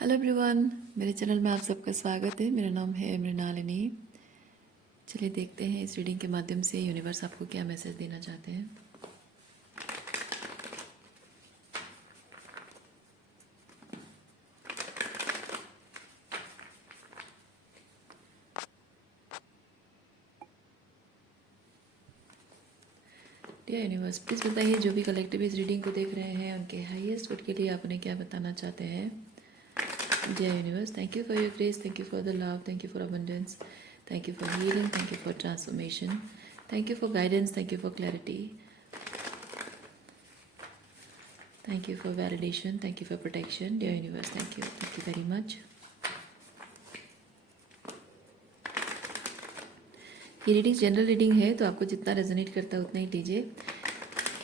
Hello everyone, मेरे channel में आप सबका स्वागत है। मेरा नाम है मृणालिनी। चलिए देखते हैं इस रीडिंग के माध्यम से यूनिवर्स आपको क्या मैसेज देना चाहते हैं। डियर यूनिवर्स, प्लीज़ बताइए जो भी कलेक्टिव इस रीडिंग को देख रहे हैं उनके हाईएस्ट गुड के लिए आप उन्हें क्या बताना चाहते हैं। Dear universe, thank you for your grace, thank you for the love, thank you for abundance, thank you for healing, thank you for transformation, thank you for guidance, thank you for clarity, thank you for validation, thank you for protection. Dear universe, thank you very much. ये reading general reading है, तो आपको जितना resonate करता है उतना ही लीजिए।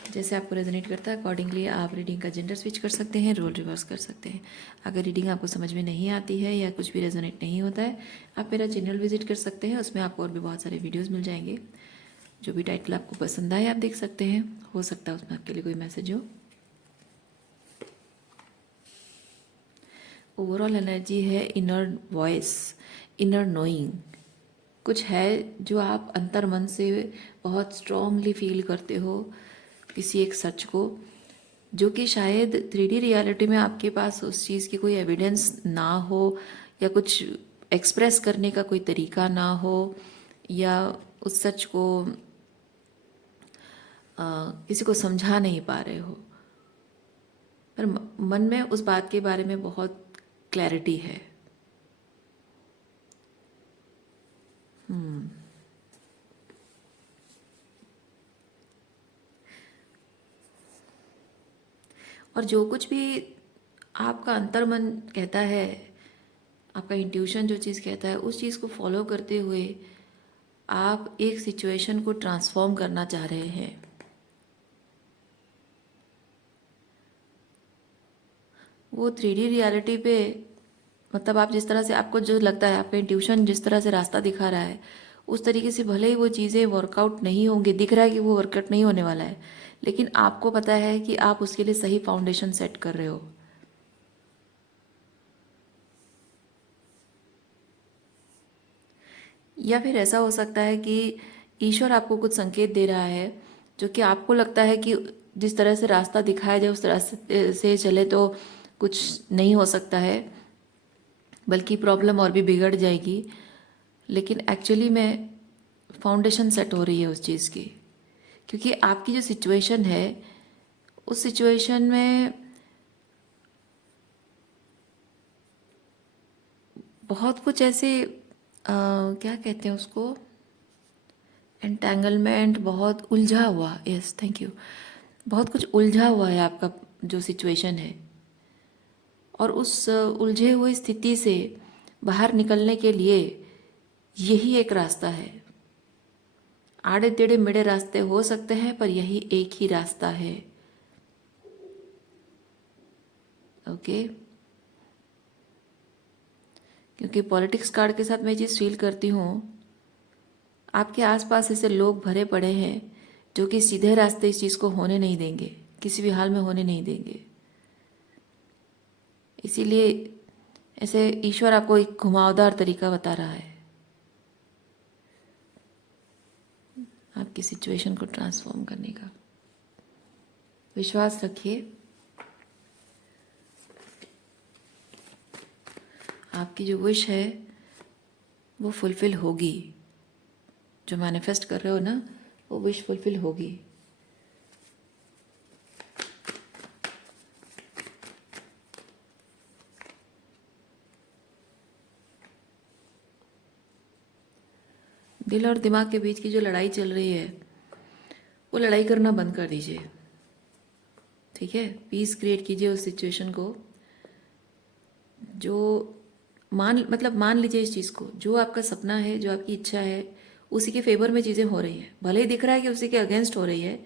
जैसे आपको रेजोनेट करता है अकॉर्डिंगली आप रीडिंग का जेंडर स्विच कर सकते हैं, रोल रिवर्स कर सकते हैं। अगर रीडिंग आपको समझ में नहीं आती है या कुछ भी रेजोनेट नहीं होता है, आप मेरा चैनल विजिट कर सकते हैं। उसमें आपको और भी बहुत सारे वीडियोज़ मिल जाएंगे। जो भी टाइटल आपको पसंद आए आप देख सकते हैं, हो सकता है उसमें आपके लिए कोई मैसेज हो। ओवरऑल एनर्जी है इनर वॉइस, इनर नोइंग। कुछ है जो आप अंतर मन से बहुत स्ट्रांगली फील करते हो किसी एक सच को, जो कि शायद 3D रियलिटी में आपके पास उस चीज़ की कोई एविडेंस ना हो, या कुछ एक्सप्रेस करने का कोई तरीका ना हो, या उस सच को किसी को समझा नहीं पा रहे हो, पर मन में उस बात के बारे में बहुत क्लैरिटी है। और जो कुछ भी आपका अंतर्मन कहता है, आपका इंट्यूशन जो चीज़ कहता है, उस चीज़ को फॉलो करते हुए आप एक सिचुएशन को ट्रांसफॉर्म करना चाह रहे हैं। वो 3D रियलिटी पे, मतलब आप जिस तरह से, आपको जो लगता है, आपका इंट्यूशन जिस तरह से रास्ता दिखा रहा है, उस तरीके से भले ही वो चीज़ें वर्कआउट नहीं होंगे, दिख रहा है कि वो वर्कआउट नहीं होने वाला है, लेकिन आपको पता है कि आप उसके लिए सही फाउंडेशन सेट कर रहे हो। या फिर ऐसा हो सकता है कि ईश्वर आपको कुछ संकेत दे रहा है, जो कि आपको लगता है कि जिस तरह से रास्ता दिखाया जाए उस तरह से चले तो कुछ नहीं हो सकता है, बल्कि प्रॉब्लम और भी बिगड़ जाएगी। लेकिन एक्चुअली में फाउंडेशन सेट हो रही है उस चीज़ की, क्योंकि आपकी जो सिचुएशन है, उस सिचुएशन में बहुत कुछ ऐसे क्या कहते हैं उसको, एंटेंगलमेंट, बहुत उलझा हुआ, यस थैंक यू, बहुत कुछ उलझा हुआ है आपका जो सिचुएशन है। और उस उलझे हुई स्थिति से बाहर निकलने के लिए यही एक रास्ता है। आड़े टेढ़े मेढ़े रास्ते हो सकते हैं, पर यही एक ही रास्ता है। ओके, क्योंकि पॉलिटिक्स कार्ड के साथ मैं ये चीज़ फील करती हूँ, आपके आसपास ऐसे लोग भरे पड़े हैं जो कि सीधे रास्ते इस चीज़ को होने नहीं देंगे, किसी भी हाल में होने नहीं देंगे। इसीलिए ऐसे ईश्वर आपको एक घुमावदार तरीका बता रहा है आपकी सिचुएशन को ट्रांसफॉर्म करने का। विश्वास रखिए, आपकी जो विश है वो फुलफिल होगी। जो मैनिफेस्ट कर रहे हो ना, वो विश फुलफिल होगी। दिल और दिमाग के बीच की जो लड़ाई चल रही है, वो लड़ाई करना बंद कर दीजिए। ठीक है, पीस क्रिएट कीजिए उस सिचुएशन को। जो मान लीजिए इस चीज़ को, जो आपका सपना है, जो आपकी इच्छा है, उसी के फेवर में चीज़ें हो रही हैं। भले ही दिख रहा है कि उसी के अगेंस्ट हो रही है,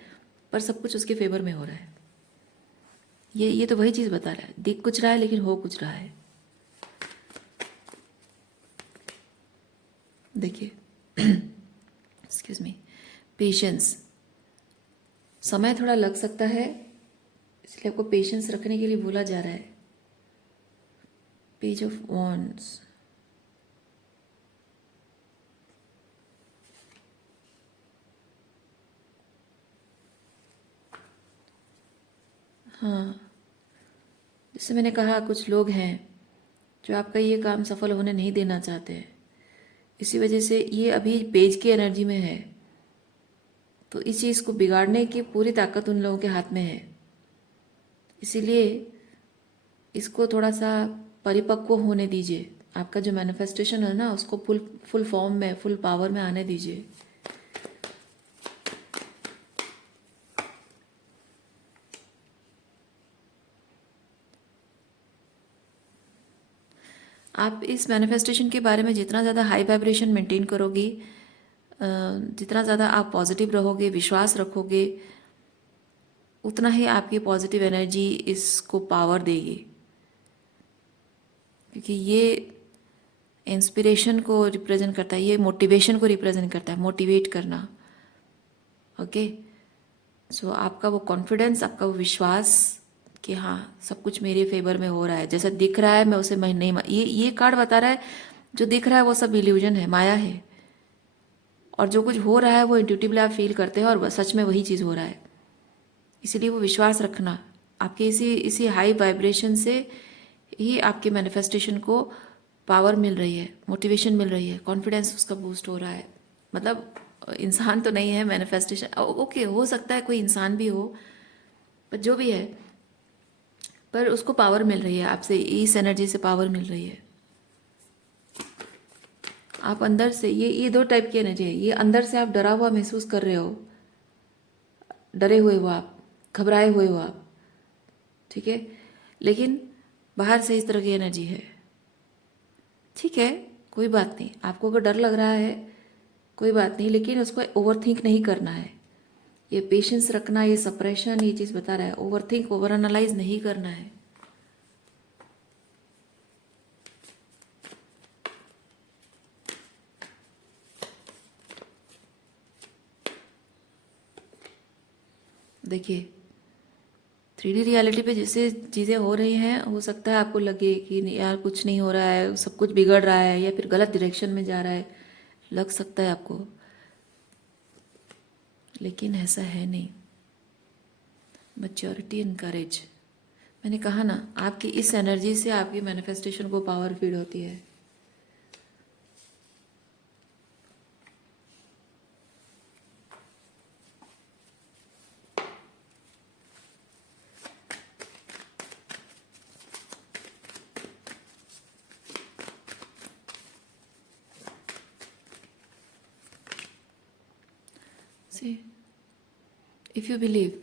पर सब कुछ उसके फेवर में हो रहा है। ये तो वही चीज़ बता रहा है, दिख कुछ रहा है लेकिन हो कुछ रहा है। देखिए एक्सक्यूज मी, पेशेंस, समय थोड़ा लग सकता है, इसलिए आपको पेशेंस रखने के लिए बोला जा रहा है। पेज ऑफ वॉन्ड्स, हाँ, जैसे मैंने कहा कुछ लोग हैं जो आपका ये काम सफल होने नहीं देना चाहते हैं, इसी वजह से ये अभी पेज की एनर्जी में है, तो इस चीज़ को बिगाड़ने की पूरी ताकत उन लोगों के हाथ में है। इसीलिए इसको थोड़ा सा परिपक्व होने दीजिए। आपका जो मैनिफेस्टेशन है ना, उसको फुल फुल फॉर्म में, फुल पावर में आने दीजिए। आप इस मैनिफेस्टेशन के बारे में जितना ज़्यादा हाई वाइब्रेशन मेंटेन करोगी, जितना ज़्यादा आप पॉजिटिव रहोगे, विश्वास रखोगे, उतना ही आपकी पॉजिटिव एनर्जी इसको पावर देगी। क्योंकि ये इंस्पिरेशन को रिप्रेजेंट करता है, ये मोटिवेशन को रिप्रेजेंट करता है, मोटिवेट करना। ओके, सो आपका वो कॉन्फिडेंस, आपका वो विश्वास कि हाँ सब कुछ मेरे फेवर में हो रहा है, जैसा दिख रहा है मैं उसे मैं नहीं, ये कार्ड बता रहा है जो दिख रहा है वो सब इल्यूजन है, माया है, और जो कुछ हो रहा है वो इंट्यूटिवली आप फील करते हैं और सच में वही चीज़ हो रहा है। इसीलिए वो विश्वास रखना, आपके इसी इसी हाई वाइब्रेशन से ही आपके मैनिफेस्टेशन को पावर मिल रही है, मोटिवेशन मिल रही है, कॉन्फिडेंस उसका बूस्ट हो रहा है। मतलब इंसान तो नहीं है मैनिफेस्टेशन, ओके हो सकता है कोई इंसान भी हो, पर जो भी है, पर उसको पावर मिल रही है आपसे, इस एनर्जी से पावर मिल रही है। आप अंदर से ये दो टाइप की एनर्जी है। ये अंदर से आप डरा हुआ महसूस कर रहे हो, डरे हुए हो आप, घबराए हुए हो आप, ठीक है, लेकिन बाहर से इस तरह की एनर्जी है। ठीक है, कोई बात नहीं, आपको अगर डर लग रहा है कोई बात नहीं, लेकिन उसको ओवर थिंक नहीं करना है। ये पेशेंस रखना, ये सप्रेशन, ये चीज़ बता रहा है, ओवर थिंक, ओवर एनालाइज नहीं करना है। देखिए 3D रियलिटी पे जैसे चीज़ें हो रही हैं, हो सकता है आपको लगे कि नहीं यार कुछ नहीं हो रहा है, सब कुछ बिगड़ रहा है या फिर गलत डायरेक्शन में जा रहा है, लग सकता है आपको, लेकिन ऐसा है नहीं। मैच्योरिटी एंड करेज, मैंने कहा ना, आपकी इस एनर्जी से आपकी मैनिफेस्टेशन को पावर फीड होती है। See, if you believe,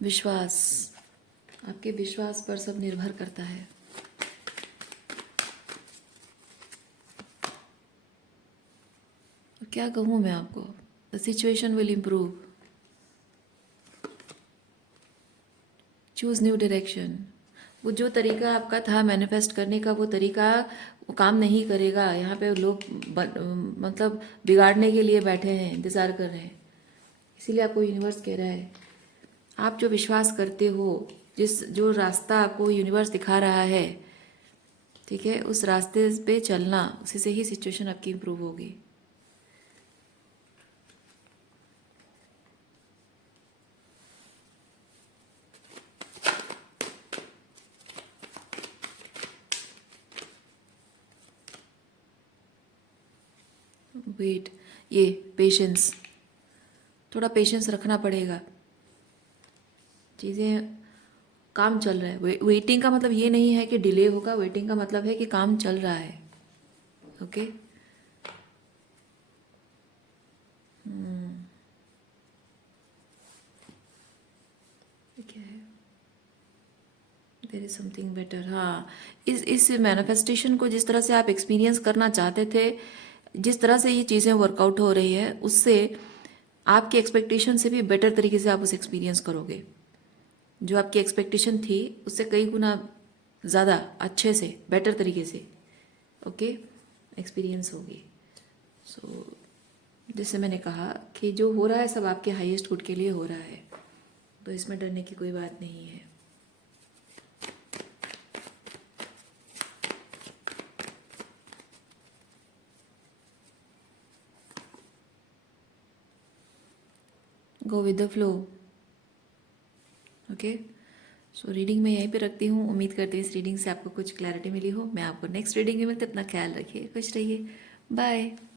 विश्वास, आपके विश्वास पर सब निर्भर करता है। क्या कहूँ मैं आपको, the situation will improve, choose new direction. वो जो तरीका आपका था मैनिफेस्ट करने का, वो तरीका वो काम नहीं करेगा। यहाँ पे लोग मतलब बिगाड़ने के लिए बैठे हैं, इंतज़ार कर रहे हैं। इसीलिए आपको यूनिवर्स कह रहा है, आप जो विश्वास करते हो, जो रास्ता आपको यूनिवर्स दिखा रहा है, ठीक है, उस रास्ते पे चलना, उसी से ही सिचुएशन आपकी इम्प्रूव होगी। वेट, ये पेशेंस, थोड़ा पेशेंस रखना पड़ेगा। चीज़ें, काम चल रहा है। वेटिंग का मतलब ये नहीं है कि डिले होगा, वेटिंग का मतलब है कि काम चल रहा है। ओके, क्या है, देयर इज समथिंग बेटर। हाँ, इस मैनिफेस्टेशन को जिस तरह से आप एक्सपीरियंस करना चाहते थे, जिस तरह से ये चीज़ें वर्कआउट हो रही है, उससे आपकी एक्सपेक्टेशन से भी बेटर तरीके से आप उसे एक्सपीरियंस करोगे। जो आपकी एक्सपेक्टेशन थी उससे कई गुना ज़्यादा अच्छे से, बेटर तरीके से, ओके, एक्सपीरियंस होगी। सो जैसे मैंने कहा कि जो हो रहा है सब आपके हाईएस्ट गुड के लिए हो रहा है, तो इसमें डरने की कोई बात नहीं है। Go with the flow. Okay, so reading मैं यहीं पे रखती हूँ। उम्मीद करती हूँ इस रीडिंग से आपको कुछ क्लैरिटी मिली हो। मैं आपको नेक्स्ट रीडिंग में मिलते, अपना ख्याल रखिए, खुश रहिए, बाय।